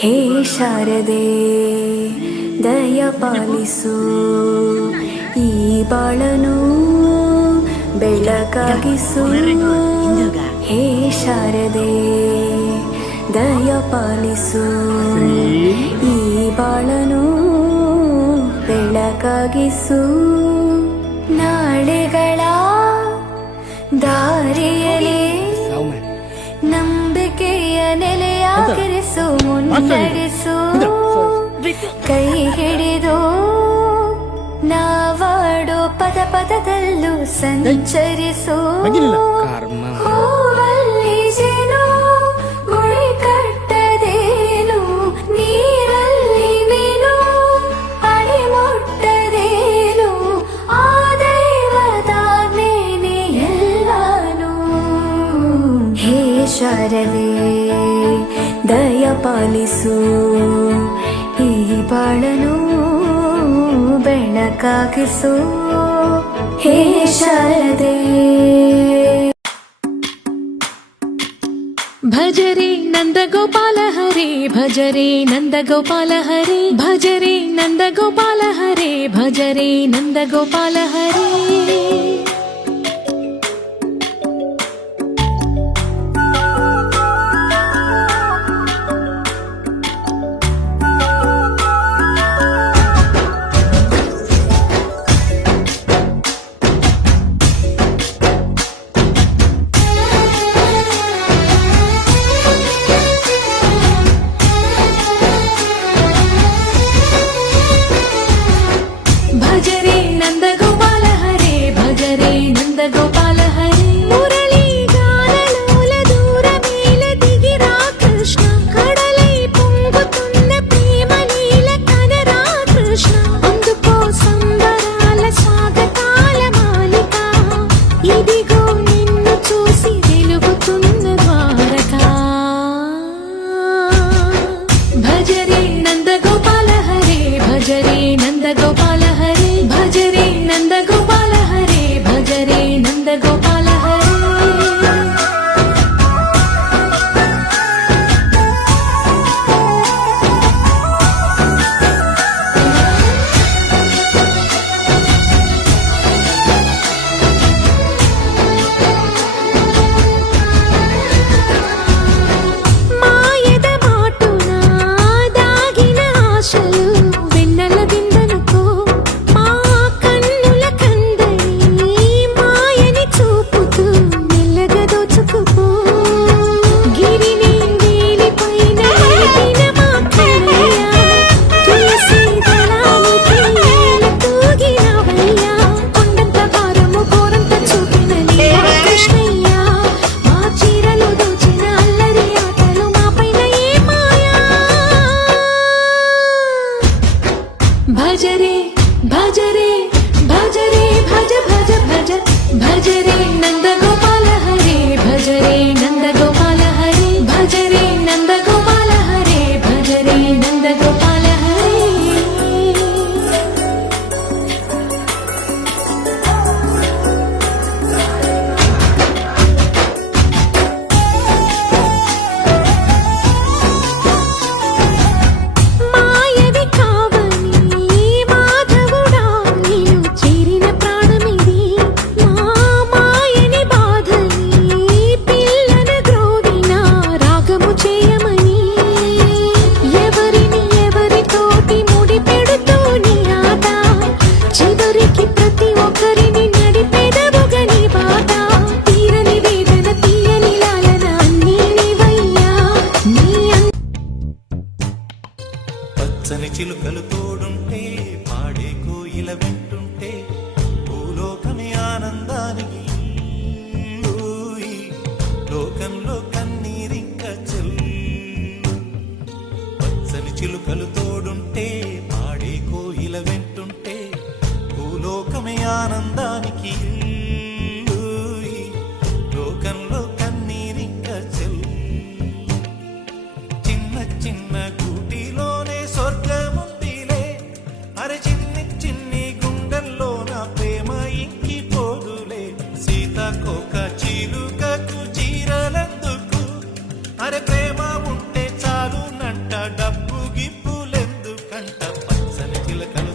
ಹೇ ಶಾರದೆ ದಯ ಪಾಲಿಸು ಈ ಬಾಳನು ಬೆಳಕಾಗಿಸು. ಹೇ ಶಾರದೆ ದಯ ಪಾಲಿಸು ಈ ಬಾಳನು ಬೆಳಕಾಗಿಸು. ನಾಳೆಗಳ ದಾರಿಯಲ್ಲಿ ನಂಬಿಕೆಯ ನೆಲೆಯಾಗಿರಿಸು, ಮುನ್ನಡೆಸು. ಕೈ ಹಿಡಿದು ನಾವಾಡೋ ಪದ ಪದದಲ್ಲೂ ಸಂಚರಿಸು. ಹೂವಲ್ಲಿ ಜೇನು ಗುಳಿ ಕಟ್ಟದೇನು, ನೀರಲ್ಲಿ ಮೀನು ಅಡಿ ಮುಟ್ಟದೇನು, ಆ ದೈವದಾಜ್ಞೆನೇ ಎಲ್ಲಾನು. ಹೇ ಶಾರದೆ ದಯ ಪಾಲಿಸು ಈ ಬಾಳನು ಬೆಳಕಾಗಿಸು. ಹೇ ಶಾರದೆ ಭಜರೆ ನಂದ ಗೋಪಾಲ ಹರೇ, ಭಜರೆ ನಂದ ಗೋಪಾಲ ಹರೇ, ಭಜರೆ ನಂದ ಗೋಪಾಲ ಹರೇ, ಭಜರೆ ನಂದ ಗೋಪಾಲ ಹರೇ. ಭಜರೆ ನಂದ ಗೋಪಾಲ ಹರೇ, ಭಜರೆ ನಂದ ಗೋಪಾಲ ಹರೇ. ಮುರಳಿ ಗಾನಲೋಲ ದೂರ ಮೇಲೆ ದಿಗಿರಾ ಕೃಷ್ಣ, ಕಡಲೈ పొంగుతున్న ప్రేమ లీల కనరా కృష్ణ. అందుకో సంబరాల స్వాగతాల మాలిక, ఇదిగో నిన్ను చూసి వెలుగుతున్న ద్వారకా. భజరే నంద గోపాల హరే, భజరే నంద గోపాల హరే, భజరే నంద గోపాల హరే, భజరే నంద గోపాల హరే. మాయద మాటున దాగిన ఆశలు వెన్నెల విందనుకో, మా కన్నుల కందని మాయని చూపుతూ మెల్లగా దోచుకుపో. గిరిని వేలిపైన ఎదిగిన మా కన్నయ్య, తులసి దళానికి ఏలు తూగినవయ్యా. కొండంత భారము కోరంత చూపిన నీవా కృష్ణయ్య, మా చీరలు దోచిన అల్లరి ఆటలు మాపైన ఏ మాయా. భజరే భజరే భజరే భజ భజ భజ, భజరే నంద గోపాల హరే, భజరే నంద గోపాల హరే, భజరే నంద గోపాల హరే, భజరే నంద గోపాల హరే. మాయవి కావని మాధవుడా, నీవు చేరిన ప్రాణమిది. మా మాయని బాధని పిల్లను గ్రోవిన రాగము చేయమని. ఎవరిని ఎవరితోటి ముడి పెడుతూ నీ ఆట, చివరికి ప్రతి ఒక్కరిని నడిపెదవుగా నీ బాట. తీరని వేదన తీయని లాలన అన్నీ నీవయ్యా. నీ పచ్చని చిలుకలు తోడుంటే, పాడే కోయిల వెంటుంటే, భూలోకమే ఆనందానికి ఊయి, లోకంలో కన్నీరింక చెల్లు. పచ్చని చిలుకలు తోడుంటే, పాడే కోయిల వెంటుంటే, భూలోకమే ఆనందానికి ఊయి, లోకంలో కన్నీరింక చెల్లు. చిన్న చిన్న గూటిలోనే స్వర్గముందిలే, అరే చిన్ని చిన్ని గుండెల్లో నా ప్రేమ ఇంకిపో. సీతాకోక చీలుకకు చీరలెందుకు అరే ప్రేమ ఉంటే చాలు నంట డబ్బు గిప్పులెందుకంట పచ్చని చిలకలు